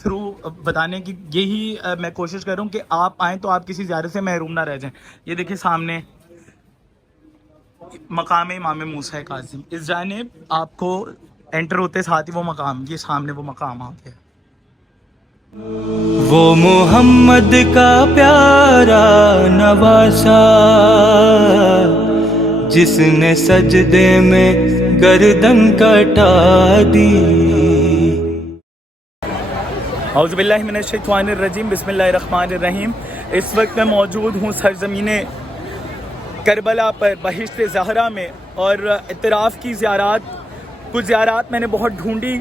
Through बताने की यही मैं कोशिश कर रहा हूँ कि आप आएँ तो आप किसी ज़ियारत से महरूम ना रह जाएं। ये देखिए सामने मकाम इमाम मूसा कासिम, इस जानिब आपको एंटर होते साथ ही वो मकाम, ये सामने वो मकाम आ गया। वो मोहम्मद का प्यारा नवासा जिसने सजदे में गर्दन कटा दी। औज़ुबिल्लाहि मिनश्शैतानिर्रजीम, बिस्मिल्लाहिर्रहमानिर्रहीम। इस वक्त मैं मौजूद हूँ सरज़मीने करबला पर, बहिश्त ज़हरा में, और इतराफ़ की ज़ियारात, कुछ ज़ियारात मैंने बहुत ढूंढी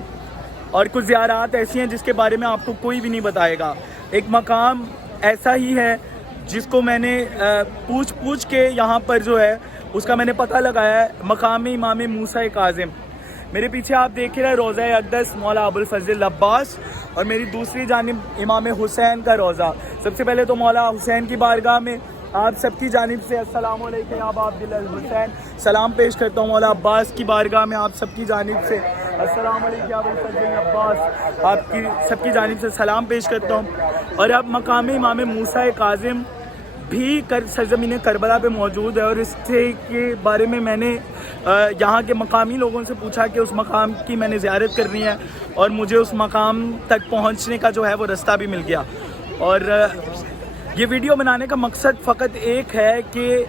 और कुछ ज़ियारात ऐसी हैं जिसके बारे में आपको कोई भी नहीं बताएगा। एक मकाम ऐसा ही है जिसको मैंने पूछ के यहाँ पर जो है उसका मैंने पता लगाया है, मकाम इमाम मूसा काज़िम। मेरे पीछे आप देख रहे हैं रोज़ा अक़दस मौला अबुल फज़ल अब्बास, और मेरी दूसरी जानिब इमाम हुसैन का रोज़ा। सबसे पहले तो मौला हुसैन की बारगाह में आप सबकी जानिब से अस्सलाम वालेकुम या अबा अब्दुल्लाह हुसैन सलाम पेश करता हूँ। मौला अब्बास की बारगाह में आप सबकी जानिब से अस्सलाम वालेकुम या अबुल फज़ल अब्बास, आपकी सबकी जानिब से सलाम पेश करता हूँ। और अब मकाम इमाम मूसा काज़िम भी सरज़मीन करबला पे मौजूद है, और इसके के बारे में मैंने यहाँ के मकामी लोगों से पूछा कि उस मकाम की मैंने ज़ियारत करनी है, और मुझे उस मकाम तक पहुँचने का जो है वो रास्ता भी मिल गया। और ये वीडियो बनाने का मकसद फ़कत एक है कि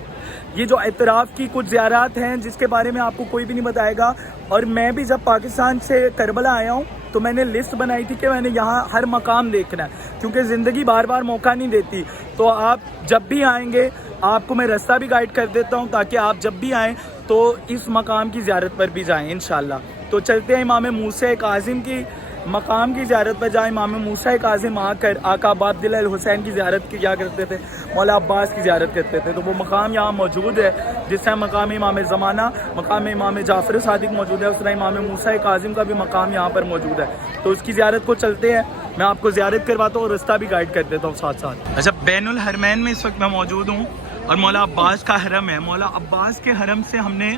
ये जो इतराफ़ की कुछ ज़ियारात हैं जिसके बारे में आपको कोई भी नहीं बताएगा। और मैं भी जब पाकिस्तान से करबला आया हूँ तो मैंने लिस्ट बनाई थी कि मैंने यहाँ हर मकाम देखना है, क्योंकि ज़िंदगी बार बार मौका नहीं देती। तो आप जब भी आएंगे आपको मैं रास्ता भी गाइड कर देता हूँ, ताकि आप जब भी आएँ तो इस मकाम की ज़ियारत पर भी जाएँ इंशाअल्लाह। तो चलते हैं इमाम मूसा काज़िम की मकाम की ज़ियारत पर जाएँ। इमाम मूसा काज़िम आकर आका अबा अब्दुल्लाह हुसैन की ज़ियारत किया करते थे, मौला अब्बास की ज़ियारत करते थे। तो वो मकाम यहाँ मौजूद है, जिस तरह मकाम इमाम ज़माना, मकाम इमाम जाफ़र सादिक मौजूद है, उस तरह इमाम मूसा काज़िम का भी मकाम यहाँ पर मौजूद है। तो उसकी ज़ियारत को चलते हैं, मैं आपको ज़ियारत करवाता हूँ और रास्ता भी गाइड कर देता हूँ साथ साथ। अच्छा, बैनुल हरमैन में इस वक्त मैं मौजूद हूँ और मौला अब्बास का हरम है। मौला अब्बास के हरम से हमने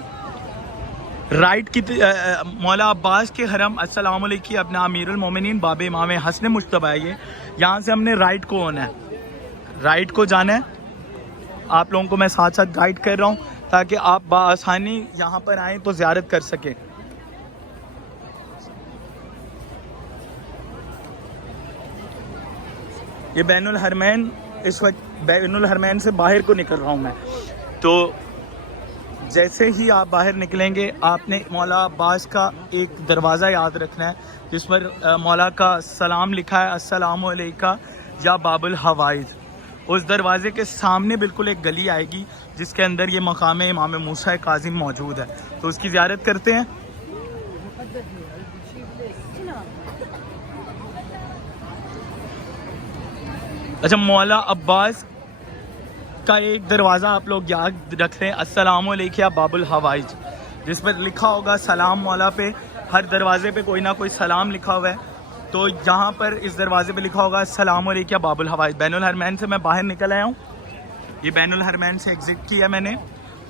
राइट की मौला अब्बास के हरम अस्सलाम वालेकुम अपना अमीरुल मोमिनीन बाबे इमाम हसन मुश्तबा है ये, यहाँ से हमने राइट को होना है, राइट को जाना है। आप लोगों को मैं साथ साथ गाइड कर रहा हूँ ताकि आप बआसानी यहाँ पर आएँ तो ज़ियारत कर सकें। ये बैनुल हरमैन, इस वक्त बैनुल हरमैन से बाहर को निकल रहा हूँ मैं। तो जैसे ही आप बाहर निकलेंगे आपने मौला अब्बास का एक दरवाज़ा याद रखना है जिस पर मौला का सलाम लिखा है, अस्सलामु अलैका या बाबुल हवाइज। उस दरवाज़े के सामने बिल्कुल एक गली आएगी जिसके अंदर ये मकाम इमाम मूसा काज़िम मौजूद है। तो उसकी ज़ियारत करते हैं। अच्छा, मौला अब्बास का एक दरवाज़ा आप लोग याद रख रहे हैं, अस्सलामु अलैकुम या बाबुल हवाइज, जिस पर लिखा होगा सलाम मौला पे। हर दरवाजे पे कोई ना कोई सलाम लिखा हुआ है, तो यहाँ पर इस दरवाजे पे लिखा होगा अस्सलामु अलैकुम या बाबुल हवाइज। बैनुल हरमैन से मैं बाहर निकल आया हूँ, ये बैनुल हरमैन से एग्ज़िट किया मैंने,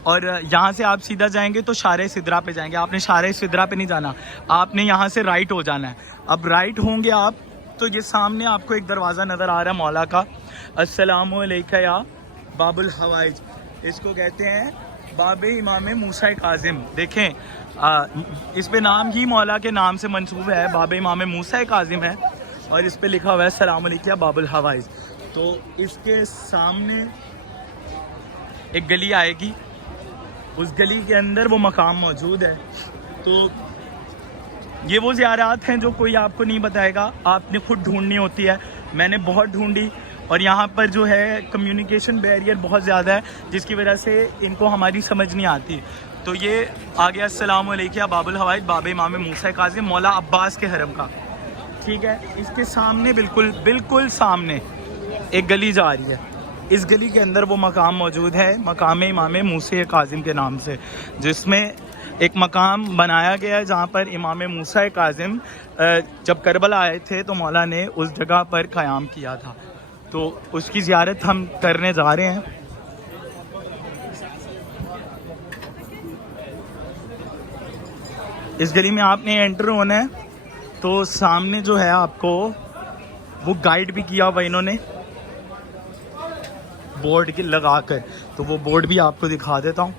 और यहाँ से आप सीधा जाएंगे तो शारे सिदरा पे जाएंगे। आपने शारे सिदरा पे नहीं जाना, आपने यहाँ से राइट हो जाना है। अब राइट होंगे आप तो ये सामने आपको एक दरवाज़ा नज़र आ रहा है मौला का, अस्सलामु अलैकुम या बाबुल हवाइज, इसको कहते हैं बाबे इमाम मूसा काज़िम। देखें इस पे नाम ही मौला के नाम से मंसूब है, बाबे इमाम मूसा काज़िम है, और इस पे लिखा हुआ है अस्सलामु अलैकुम या बाबुल हवाइज। तो इसके सामने एक गली आएगी, उस गली के अंदर वो मकाम मौजूद है। तो ये वो ज़ियारात हैं जो कोई आपको नहीं बताएगा, आपने खुद ढूंढनी होती है। मैंने बहुत ढूंढी, और यहाँ पर जो है कम्युनिकेशन बैरियर बहुत ज़्यादा है जिसकी वजह से इनको हमारी समझ नहीं आती। तो ये आ गया अस्सलामु अलैकुम या बाबुल हवाइज, बाबे इमाम मूसा काज़िम, मौला अब्बास के हरम का, ठीक है। इसके सामने बिल्कुल सामने एक गली जा रही है, इस गली के अंदर वो मकाम मौजूद है, मकाम इमाम मूसा काज़िम के नाम से, जिसमें एक मकाम बनाया गया है जहाँ पर इमाम मूसा काज़िम जब करबला आए थे तो मौला ने उस जगह पर क़याम किया था। तो उसकी ज़ियारत हम करने जा रहे हैं। इस गली में आपने एंटर होना है तो सामने जो है आपको وہ گائیڈ بھی کیا ہوا انہوں نے بورڈ کے لگا کر، تو وہ بورڈ بھی آپ کو دکھا دیتا ہوں.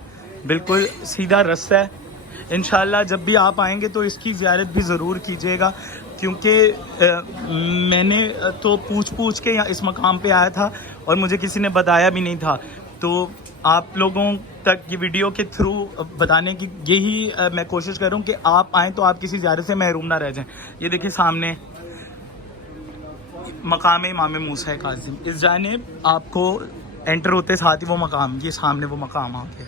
بالکل سیدھا رستہ ہے. انشاءاللہ جب بھی آپ آئیں گے تو اس کی زیارت بھی ضرور کیجیے گا، کیونکہ میں نے تو پوچھ کے اس مقام پہ آیا تھا اور مجھے کسی نے بتایا بھی نہیں تھا. تو آپ لوگوں تک یہ ویڈیو کے تھرو بتانے کی یہی میں کوشش کروں کہ آپ آئیں تو آپ کسی زیارت سے محروم نہ رہ جائیں. یہ دیکھیں سامنے مقام امام موسیٰ کاظم، اس جانب آپ کو انٹر ہوتے ساتھ ہی وہ مقام، یہ سامنے وہ مقام آ گیا.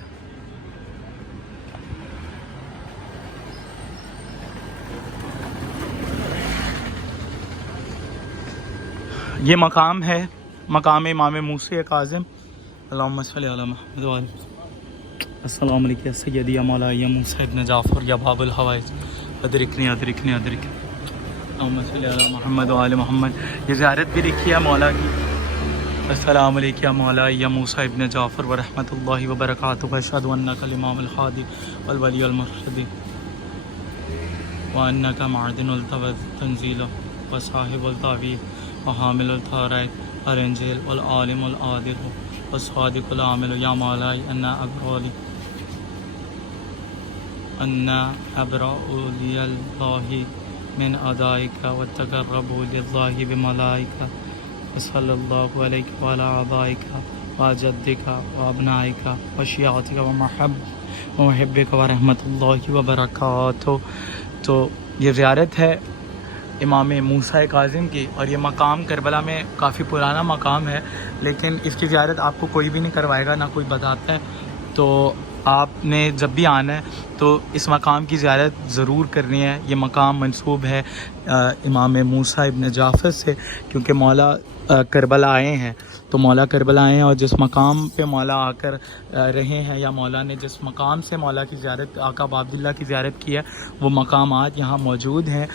یہ مقام ہے مقام امام موسیٰ کاظم. اللہم صلی علی محمد و آلہ. السلام علیکم یا سیدی یا مولائی یا موسیٰ ابن جعفر یا باب الحوائج، ادرکنی ادرکنی ادرکنی. اللہم صلی علی محمد و آلہ محمد. یہ زیارت بھی لکھی ہے مولا کی. السلام علیکم یا مولائی یا موسیٰ ابن جعفر ورحمۃ اللہ وبرکاتہ. اشہد انک الامام الحادی والولی المرشدی وانک معدن التنزیل وصاحب التعبیر وحامل التوراۃ والانجیل والعالم العادل والصادق العامل. یا مولائی انا ابرأ للہ من ادائک وتقرب للہ بملائکہ وصلی اللہ علیہ وعلی آبائک وجدک وابنائک وشیعتک ومحبک ورحمۃ اللہ وبرکاتہ. تو یہ زیارت ہے امام موسیٰ کاظم کی، اور یہ مقام کربلا میں کافی پرانا مقام ہے، لیکن اس کی زیارت آپ کو کوئی بھی نہیں کروائے گا، نہ کوئی بتاتا ہے. تو آپ نے جب بھی آنا ہے تو اس مقام کی زیارت ضرور کرنی ہے. یہ مقام منسوب ہے امام موسیٰ ابن جعفر سے، کیونکہ مولا کربلا آئے ہیں. تو مولا کربلا آئے ہیں اور جس مقام پہ مولا آ کر رہے ہیں، یا مولا نے جس مقام سے مولا کی زیارت، آقا بابدلہ کی زیارت کی ہے، وہ مقامات یہاں موجود ہیں.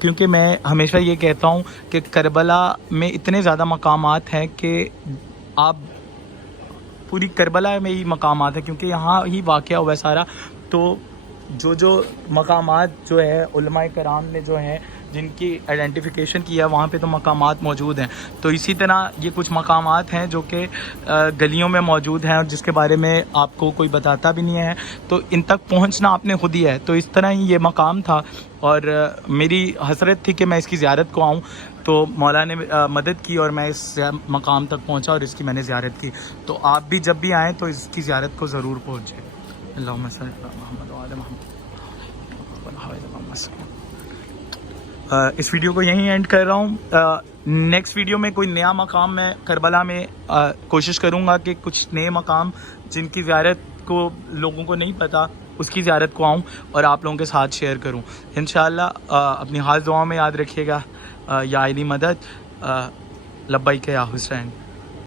کیونکہ میں ہمیشہ یہ کہتا ہوں کہ کربلا میں اتنے زیادہ مقامات ہیں کہ آپ پوری کربلا میں ہی مقامات ہیں، کیونکہ یہاں ہی واقعہ ہوا ہے سارا. تو جو مقامات جو ہے علماء کرام نے جو ہیں جن کی آئیڈینٹیفیکیشن کی ہے، وہاں پہ تو مقامات موجود ہیں. تو اسی طرح یہ کچھ مقامات ہیں جو کہ گلیوں میں موجود ہیں اور جس کے بارے میں آپ کو کوئی بتاتا بھی نہیں ہے، تو ان تک پہنچنا آپ نے خود ہی ہے. تو اس طرح ہی یہ مقام تھا اور میری حسرت تھی کہ میں اس کی زیارت کو آؤں، تو مولا نے مدد کی اور میں اس مقام تک پہنچا اور اس کی میں نے زیارت کی. تو آپ بھی جب بھی آئیں تو اس کی زیارت کو ضرور پہنچیں. اللہم صلی علی محمد و آلہ محمد. اس ویڈیو کو یہیں اینڈ کر رہا ہوں. نیکسٹ ویڈیو میں کوئی نیا مقام میں کربلا میں کوشش کروں گا کہ کچھ نئے مقام جن کی زیارت کو لوگوں کو نہیں پتہ، اس کی زیارت کو آؤں اور آپ لوگوں کے ساتھ شیئر کروں. انشاءاللہ اپنی خاص دعاؤں میں یاد رکھیے گا. یا علی مدد. لبیک یا حسین.